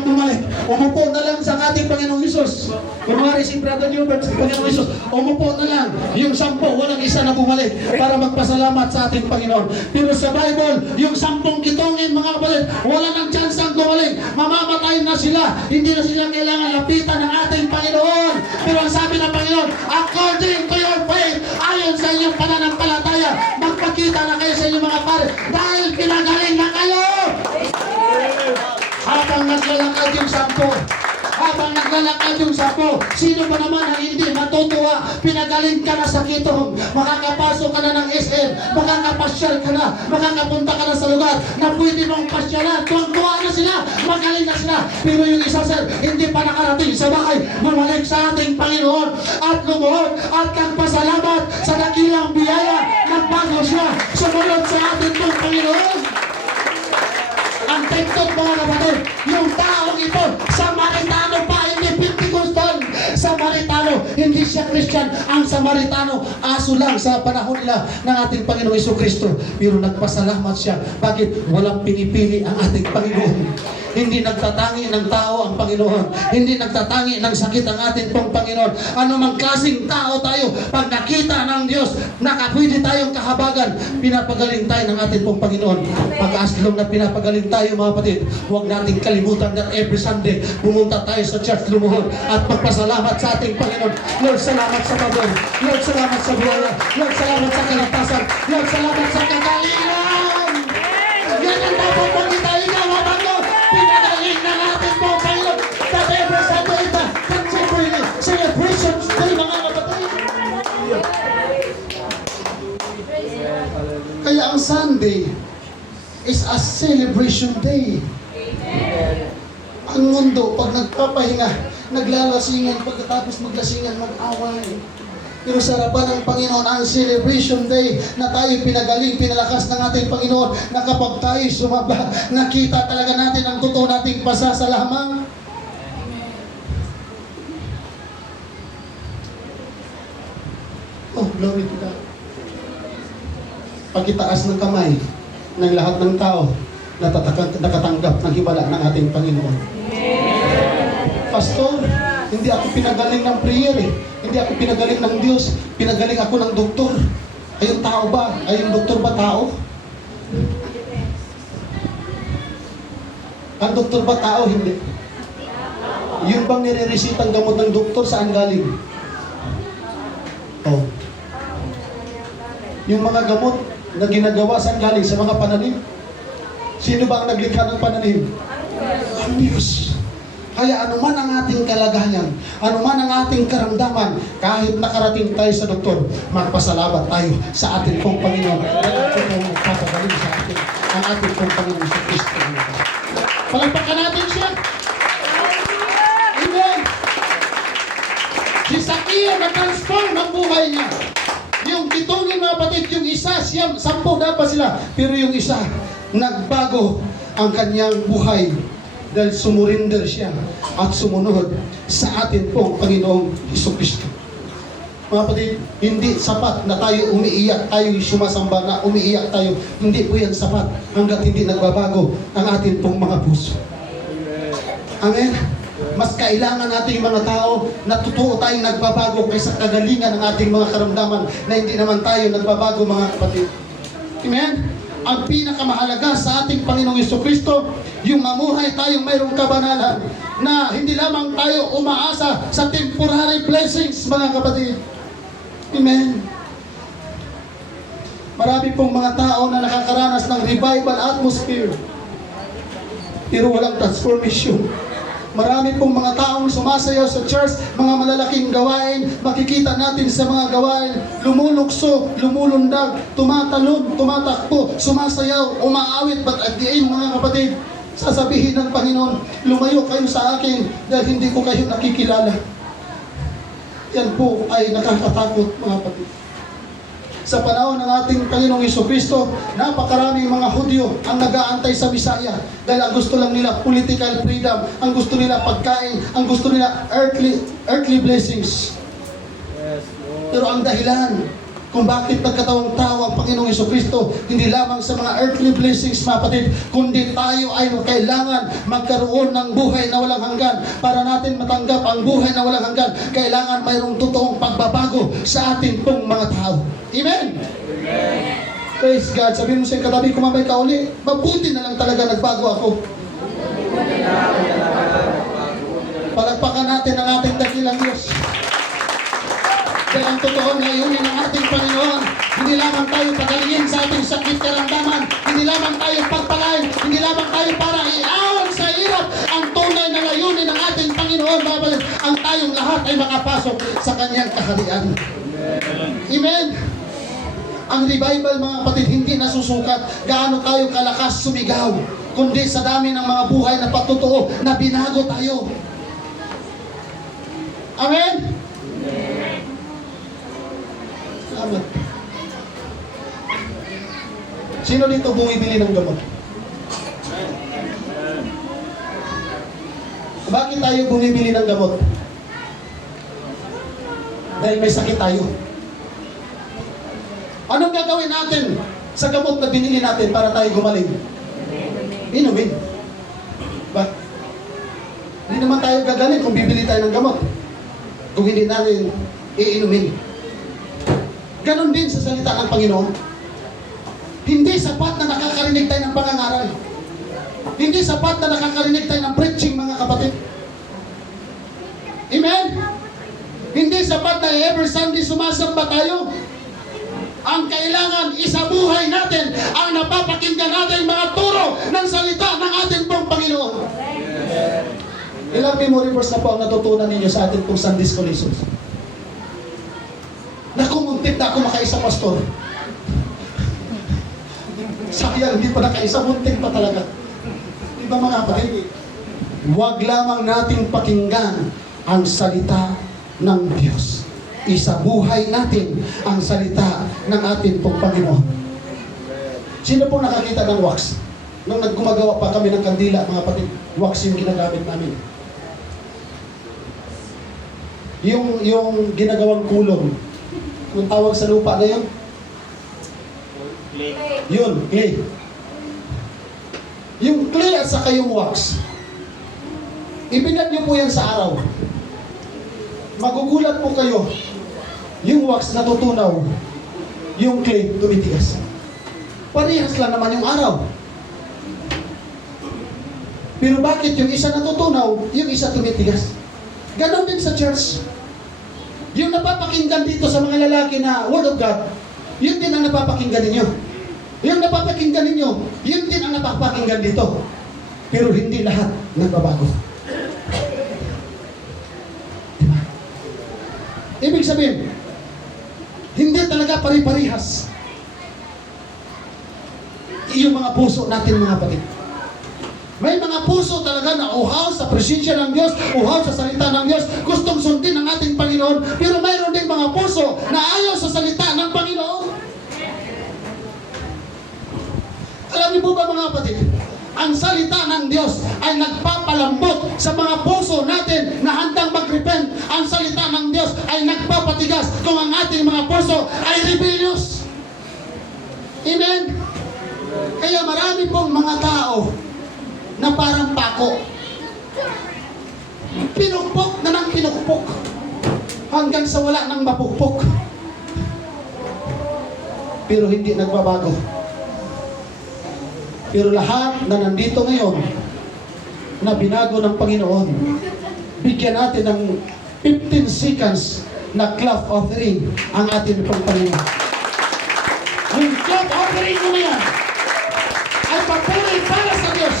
kang bumalik. Umupo na lang sa ating Panginoong Hesus. Kunwari si Brother Hubert sa Panginoong Hesus, umupo na lang. Yung 10, walang isa na bumalik para magpasalamat sa ating Panginoon. Pero sa Bible, yung 10 kitongin, mga kapatid, wala nang chance ang bumalik. Mamamatay na sila. Hindi na sila kailangan lapitan ng ating Panginoon. Pero ang sabi ng Panginoon, according to your faith, ayon sa inyong pananampalataya, magpakita na kayo sa inyong mga pare dahil pinagaling na kayo. Habang naglalakad yung 10, sino ba naman ang hindi matutuwa? Pinagaling ka na sa kitong, makakapasok ka na ng SM, makakapasyal ka na, makakapunta ka na sa lugar na pwede mong pasyalan. Tuwang-tuwa na sila, magaling na sila. Pero yung isa, sir, hindi pa nakarating sa bahay, bumalik sa ating Panginoon at lumuhod at kagpasalamat sa dakilang biyaya. Nagbago siya, sumunod sa ating Panginoon. Ang tektot, mga kapatid, yung taong ito, Samaritano pa, hindi Pentecostal. Samaritano, hindi siya Christian. Ang Samaritano, aso lang sa panahon nila ng ating Panginoong Jesucristo. Pero nagpasalamat siya. Bakit? Walang pinipili ang ating Panginoon. Hindi nagtatangi ng tao ang Panginoon. Hindi nagtatangi ng sakit ang ating pong Panginoon. Ano mang klaseng tao tayo, pag nakita ng Diyos, nakapwede tayong kahabagan, pinapagaling tayo ng ating pong Panginoon. Pag-aslong na pinapagaling tayo, mga kapatid, huwag nating kalimutan that every Sunday, pumunta tayo sa church, lumuhod, at magpasalamat sa ating Panginoon. Lord, salamat sa pabor. Lord, salamat sa buhay. Lord, salamat sa kaligtasan. Lord, salamat sa kagalingan. Yan ang dapat pong italingan, mga Panginoon. Pinagaling na natin po, Panginoon. Sa every Sunday na contemporary celebration day, mga kapatid. Kaya ang Sunday is a celebration day. Ang mundo, pag nagpapahinga, naglalasingan, pagkatapos maglasingan, mag-away. Pero sa harapan ng Panginoon, ang celebration day na tayo pinagaling, pinalakas ng ating Panginoon, na kapag tayo sumaba, nakita talaga natin ang totoo nating pasasalamat. Oh, glory to God. Pagkitaas ng kamay ng lahat ng tao, nakatanggap ng himala ng ating Panginoon. Pastor, hindi ako pinagaling ng prayer eh. Hindi ako pinagaling ng Diyos. Pinagaling ako ng doktor. Ay yung tao ba? Ay yung doktor ba tao? Ang doktor ba tao? Hindi. Yung bang nire-resitang gamot ng doktor, saan galing? Oh. Yung mga gamot na ginagawa, saan galing? Sa mga pananim? Sino ba ang naglikha ng pananim? Ang Diyos. Kaya anuman ang ating kalagayan, anuman ang ating karamdaman, kahit nakarating tayo sa doktor, magpasalamat tayo sa ating pong Panginoon. At ito ang magpapagaling sa atin, ang ating pong Panginoon sa Kristo. Palagpakan natin siya. Amen. Si Zacchaeus na-transform ang buhay niya. Yung kitongin, mga kapatid, yung isa, 10 dapat sila. Pero yung isa, nagbago ang kanyang buhay. Dahil sumurinder siya at sumunod sa atin pong Panginoong Jesucristo. Mga kapatid, hindi sapat na tayo umiiyak, tayo sumasamba na umiiyak tayo. Hindi po yan sapat hanggat hindi nagbabago ang atin pong mga puso. Amen? Mas kailangan natin yung mga tao na totoo tayong nagbabago kaysa kagalingan ng ating mga karamdaman na hindi naman tayo nagbabago, mga kapatid. Amen? Ang pinakamahalaga sa ating Panginoong Jesucristo, yung mamuhay tayong mayroong kabanalan na hindi lamang tayo umaasa sa temporary blessings, mga kapatid. Amen. Marami pong mga tao na nakakaranas ng revival atmosphere, pero walang transformation. Marami pong mga taong sumasayaw sa church, mga malalaking gawain, makikita natin sa mga gawain, lumulukso, lumulundag, tumatalon, tumatakbo, sumasayaw, umaawit, but at the end, mga kapatid, sasabihin ng Panginoon, lumayo kayo sa akin dahil hindi ko kayo nakikilala. Yan po ay nakakatakot, mga kapatid. Sa panahon ng ating Panginoong Jesucristo, napakaraming mga Hudyo ang nag-aantay sa Bisaya dahil ang gusto lang nila political freedom, ang gusto nila pagkain, ang gusto nila earthly blessings. Pero ang dahilan kung bakit nagkatawang tao ang Panginoong Jesucristo, hindi lamang sa mga earthly blessings, mga kapatid, kundi tayo ay kailangan magkaroon ng buhay na walang hanggan. Para natin matanggap ang buhay na walang hanggan, kailangan mayroong totoong pagbabago sa ating pong mga tao. Amen? Praise God. Sabihin mo sa katabi, kumabay ka uli, mabuti na lang talaga nagbago ako. Palagpakan natin ang ating dakilang Diyos. Dahil ang totoo layunin ng ating Panginoon, hindi lamang tayo pagalingin sa ating sakit karamdaman, hindi lamang tayo pagpalain, hindi lamang tayo para iawan sa hirap. Ang tunay na layunin ng ating Panginoon, ang tayong lahat ay makapasok sa Kanyang kaharian. Amen? Ang revival, mga kapatid, hindi nasusukat gaano tayo kalakas sumigaw, kundi sa dami ng mga buhay na patutuo na binago tayo. Amen? Salamat. Sino dito bumibili ng gamot? Bakit tayo bumibili ng gamot? Dahil may sakit tayo. Anong gagawin natin sa gamot na binili natin para tayo gumaling? Inumin. Ba? Hindi naman tayo gagaling kung bibili tayo ng gamot kung hindi natin iinumin. Ganon din sa salita ng Panginoon. Hindi sapat na nakakarinig tayo ng pangangaral. Hindi sapat na nakakarinig tayo ng preaching, mga kapatid. Amen? Hindi sapat na every Sunday sumasamba tayo. Ang kailangan, isabuhay natin ang napapakinggan natin mga turo ng salita ng ating pong Panginoon. Ilang memory verse na po ang natutunan ninyo sa ating pong Sunday School lessons? Nakumuntik na ako makaisa, pastor. Sayang, hindi pa nakaisa, muntik pa talaga. Di ba, mga kapatid? Huwag lamang nating pakinggan ang salita ng Diyos. Isabuhay natin ang salita ng ating pong Panginoon. Sino pong nakakita ng wax? Nung nagkumagawa pa kami ng kandila, mga kapatid, wax yung ginagamit namin. Yung ginagawang kulong, kung tawag sa lupa na yun? Clay. Yun, clay. Yung clay at saka yung wax. Ibinat niyo po yan sa araw. Magugulat po kayo. Yung wax natutunaw. Yung clay tumitigas. Parehas lang naman yung araw. Pero bakit yung isa natutunaw, yung isa tumitigas? Ganon din sa church. Yung napapakinggan dito sa mga lalaki na Word of God, yun din ang napapakinggan ninyo. Yung napapakinggan ninyo, yun din ang napapakinggan dito. Pero hindi lahat nagbabago. Diba? Ibig sabihin, hindi talaga pari-parihas yung mga puso natin, mga kapatid. May mga puso talaga na uhaw sa presensya ng Diyos, uhaw sa salita ng Diyos, gustong sundin ang ating Panginoon, pero mayroon din mga puso na ayaw sa salita ng Panginoon. Alam niyo po ba, mga kapatid, ang salita ng Diyos ay nagpapalambot sa mga puso natin na handang mag-repent. Ang salita ng Diyos ay nagpapatigas kung ang ating mga puso ay rebellious. Amen? Kaya marami pong mga tao na parang pako. Pinukpok na ng pinukpok hanggang sa wala nang mapukpok. Pero hindi nagbabago. Pero lahat na nandito ngayon na binago ng Panginoon, bigyan natin ng 15 seconds na clap offering ang ating Panginoon. Yung clap offering mo na yan ay papuri para sa Diyos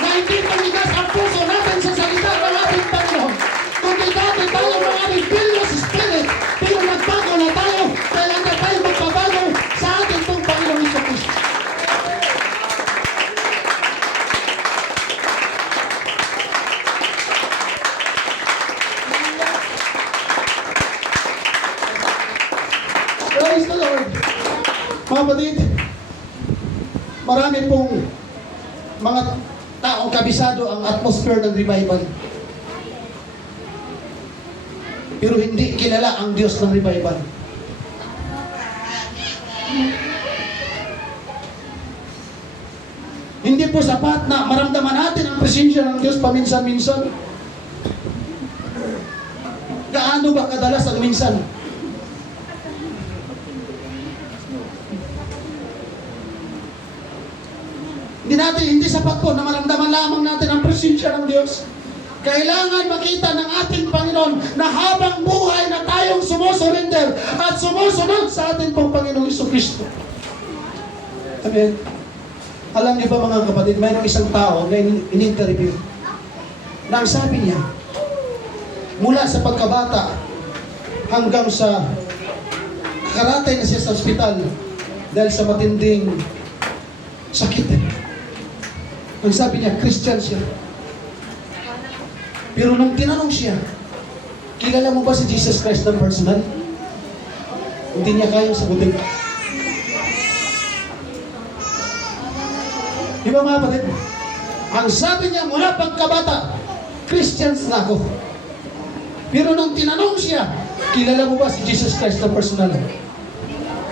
na hindi tumigas ang puso natin sa salita ng ating Panginoon. Kundi dati tayo mga rebellious spirit, pero nagbago na tayo, kaya na tayo magbabago sa ating pong Panginoon Jesucristo. Praise the Lord. Mga kapatid, marami pong mga taong kabisado ang atmosphere ng revival. Pero hindi kilala ang Diyos ng revival. Hindi po sapat na maramdaman natin ang presensya ng Diyos paminsan-minsan. Gaano ba kadalas ang minsan? Hindi sapat po na maramdaman lamang natin ang presensya ng Diyos. Kailangan makita ng ating Panginoon na habang buhay na tayong sumusurrender at sumusunod sa ating pong Panginoong Jesucristo. Amen. Alam niyo ba mga kapatid, mayroong isang tao na in-interview na ang sabi niya, mula sa pagkabata hanggang sa karatay na siya sa ospital dahil sa matinding sakit. Ang sabi niya, Christian siya. Pero nung tinanong siya, kilala mo ba si Jesus Christ ng personal? Hindi niya kayang sagutin. Di ba mga kapatid? Ang sabi niya mula pagkabata, Christians na ako. Pero nung tinanong siya, kilala mo ba si Jesus Christ ng personal?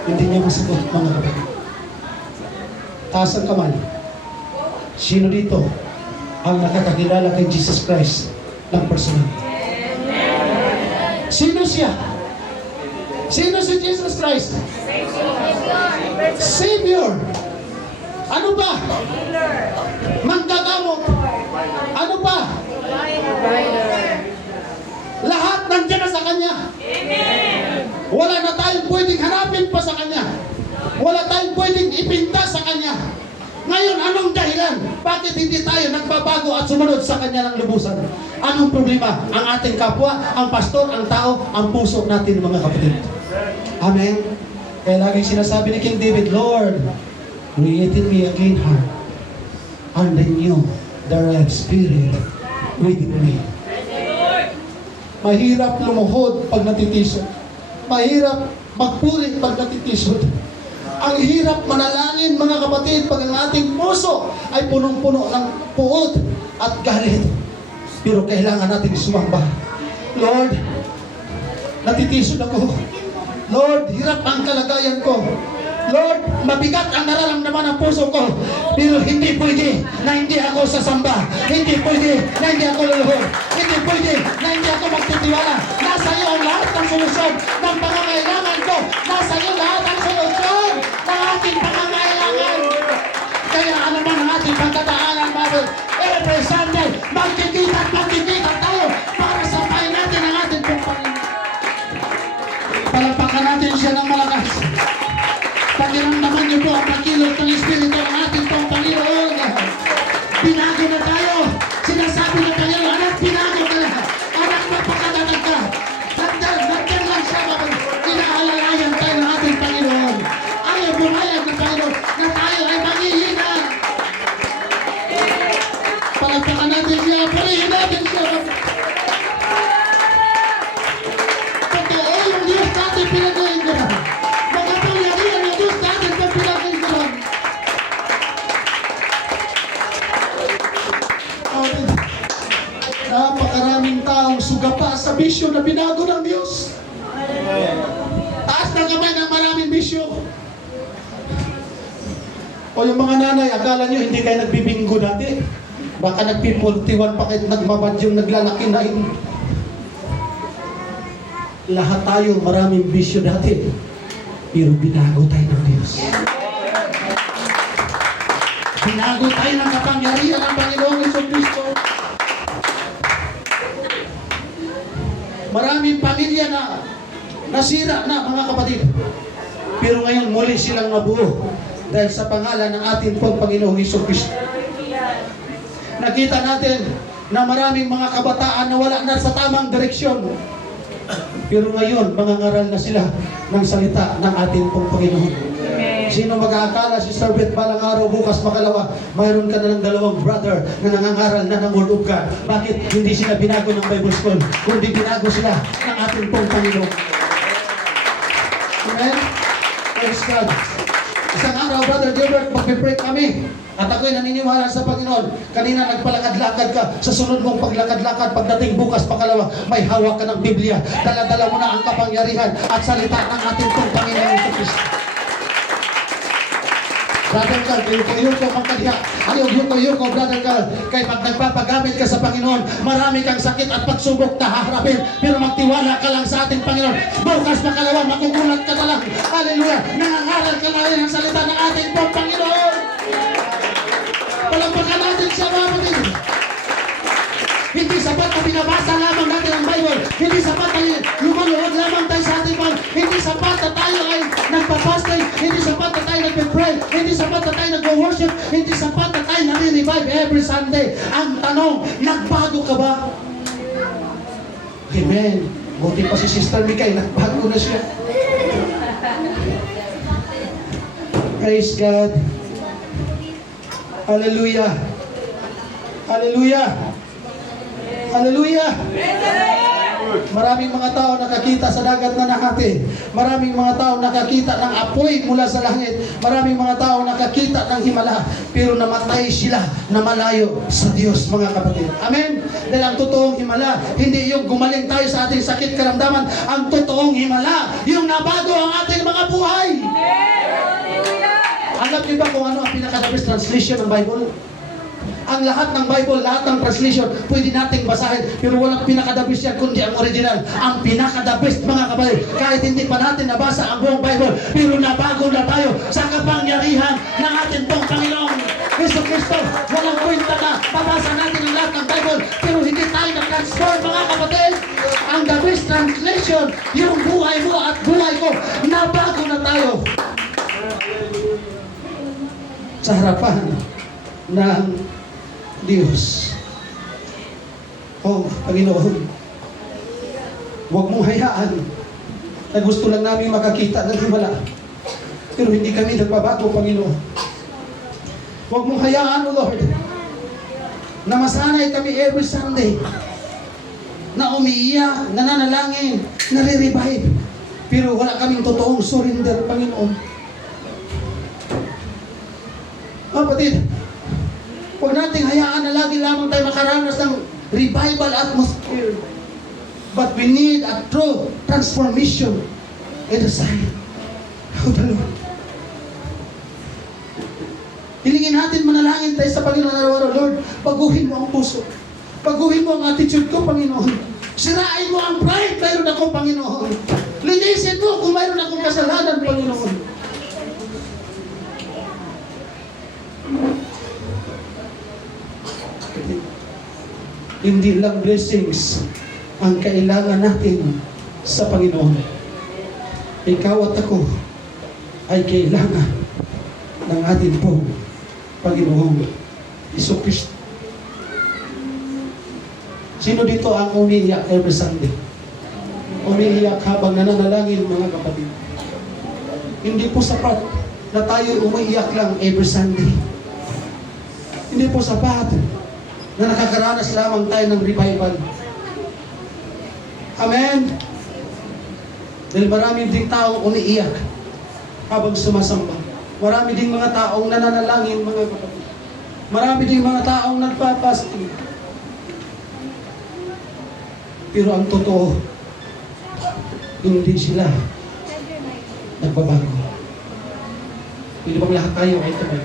Hindi niya masagot mga kapatid. Taas ang kamay. Sino dito ang nakakakilala kay Jesus Christ ng personal? Sino siya? Sino si Jesus Christ? Savior. Ano ba? Manggagamot. Ano ba? Lahat nandiyan na sa Kanya. Wala na tayong pwedeng hanapin pa sa Kanya. Wala tayong pwedeng ipinta sa Kanya. Ngayon, anong dahilan? Bakit hindi tayo nagbabago at sumunod sa Kanya ng lubusan? Anong problema? Ang ating kapwa, ang pastor, ang tao, ang puso natin mga kapatid. Amen? Kaya laging sinasabi ni King David, Lord, create in me a clean heart and renew the right spirit within me. Mahirap lumuhod pag natitisod. Mahirap magpuri pag natitisod. Ang hirap manalangin mga kapatid pag ang ating puso ay punong-puno ng puot at galit. Pero kailangan natin sumamba. Lord, natitisod ako. Lord, hirap ang kalagayan ko. Lord, mabigat ang nararamdaman ng puso ko. Pero hindi pwede na hindi ako sasamba. Hindi pwede na hindi ako luluhod. Hindi pwede na hindi ako magtitiwala. Nasa iyo ang lahat ng solusyon ng pangangailangan ko. Nasa iyo lahat ng solusyon ng ating pangangailangan. Kaya ano man ang ating pagkataanan, Mother, every Sunday, magkikita at magkikita tayo para sampahin natin ang ating Panginoon. Palampakan natin siya ng malakas. Pakiramdaman niyo po ang pagkilot ng Espiritu ng ating Panginoon. Binago na tayo. Sinasabi ng Panginoon, anak, binago ka na. Anak, magpakatatag ka. Nagdan lang siya kapag inaalalayan tayo ng ating Panginoon. Ayaw bumayag ng Panginoon na tayo ay manghihina. Palagpakan natin siya. Purihin natin siya. Totoo yung Diyos natin pinagayin ko na. Napakaraming taong sugapa sa bisyo na binago ng Diyos. Taas na kamay ng maraming bisyo. O yung mga nanay, akala nyo hindi kayo nagbibinggo dati. Baka nagpi-41 pa kayo nagbabad yung naglalaki na yun. Lahat tayo maraming bisyo dati. Pero binago tayo ng Diyos. Binago tayo ng kapangyarihan ng Panginoong Jesucristo. Maraming pamilya na nasira na mga kapatid. Pero ngayon muli silang nabuo dahil sa pangalan ng ating Panginoong Jesucristo. Nakita natin na maraming mga kabataan na wala na sa tamang direksyon. Pero ngayon, mangangaral na sila ng salita ng ating Panginoon. Sino mag-aakala si Sir Beth balang araw, bukas makalawa, mayroon ka na ng dalawang brother na nangangaral na ng Word of God. Bakit hindi sila binago ng Bible School? Kundi binago sila ng ating Panginoon. Amen? Praise God. Isang araw, Brother Gilbert, magpipray kami. At ako'y naniniwala sa Panginoon. Kanina nagpalakad-lakad ka. Sa sunod mong paglakad-lakad, pagdating bukas pakalawa, may hawak ka ng Biblia. Dala-dala mo na ang kapangyarihan at salita ng ating Panginoon sa Kristo. Brother Carl, yuko kang kadiha. Ayog yuko, Brother Carl. Kaya pag nagpapagamit ka sa Panginoon, marami kang sakit at pagsubok na haharapin. Pero magtiwala ka lang sa ating Panginoon. Bukas makalawa, makukulat ka na lang. Hallelujah! Nangangaral ka na rin ang salita ng ating pong Panginoon. Palampakan natin siya, mga kapatid. Hindi sapat na binabasa lamang natin ang Bible. Hindi sapat na lumuluhod lamang tayo sa ating Bible. Hindi sapat na tayo ay nagpapasting. Hindi sapat na tayo nagpe-pray. Hindi sapat na tayo nag-worship. Hindi sapat na tayo nare-revive every Sunday. Ang tanong, nagbago ka ba? Amen. Buti pa si Sister Mikay, nagbago na siya. Praise God. Hallelujah. Hallelujah. Hallelujah! Maraming mga tao nakakita sa dagat na nahati. Maraming mga tao nakakita ng apoy mula sa langit. Maraming mga tao nakakita ng himala. Pero namatay sila na malayo sa Diyos, mga kapatid. Amen? Dahil ang totoong himala, hindi yung gumaling tayo sa ating sakit karamdaman. Ang totoong himala, yung nabago ang ating mga buhay. Alam niyo ba kung ano ang pinaka-the best translation ng Bible? Ang lahat ng Bible, lahat ng translation, pwede nating basahin. Pero walang pinaka-the-best yan, kundi ang original. Ang pinaka-the-best, mga kapatid. Kahit hindi pa natin nabasa ang buong Bible, pero nabago na tayo sa kapangyarihan ng ating pong Panginoong Hesus Kristo. Walang kwenta na babasa natin ang lahat ng Bible, pero hindi tayo na-transform, mga kapatid. Ang the best translation, yung buhay mo at buhay ko, nabago na tayo sa harapan ng Diyos. Oh, Panginoon, huwag mong hayaan na gusto lang namin makakita ng himala, pero hindi kami nagbabago, Panginoon. Huwag mong hayaan, O Lord, na masanay kami every Sunday na umiiyak, nananalangin, nare-revive, pero wala kaming totoong surrender, Panginoon. Kapatid, huwag nating hayaan na lagi lamang tayo makaranas ng revival atmosphere. But we need a true transformation in the side of the Lord. Hilingin natin, manalangin tayo sa Panginoon araw-araw. Lord, baguhin mo ang puso. Baguhin mo ang attitude ko, Panginoon. Sirain mo ang pride, mayroon ako, Panginoon. Linisin mo kung mayroon akong kasalanan, Panginoon. Hindi lang blessings ang kailangan natin sa Panginoon. Ikaw at ako ay kailangan ng ating pong Panginoong Hesus Kristo. Sino dito ang umiiyak every Sunday? Umiiyak habang nananalangin, mga kapatid. Hindi po sapat na tayo umiiyak lang every Sunday. Hindi po sapat na nakakaranas lamang tayo ng revival. Amen? Dahil marami ding taong umiiyak habang sumasamba. Marami ding mga taong nananalangin, mga kapatid. Marami ding mga taong nagpapasting. Pero ang totoo, hindi sila nagbabago. Hindi bang lahat tayo ay tumay?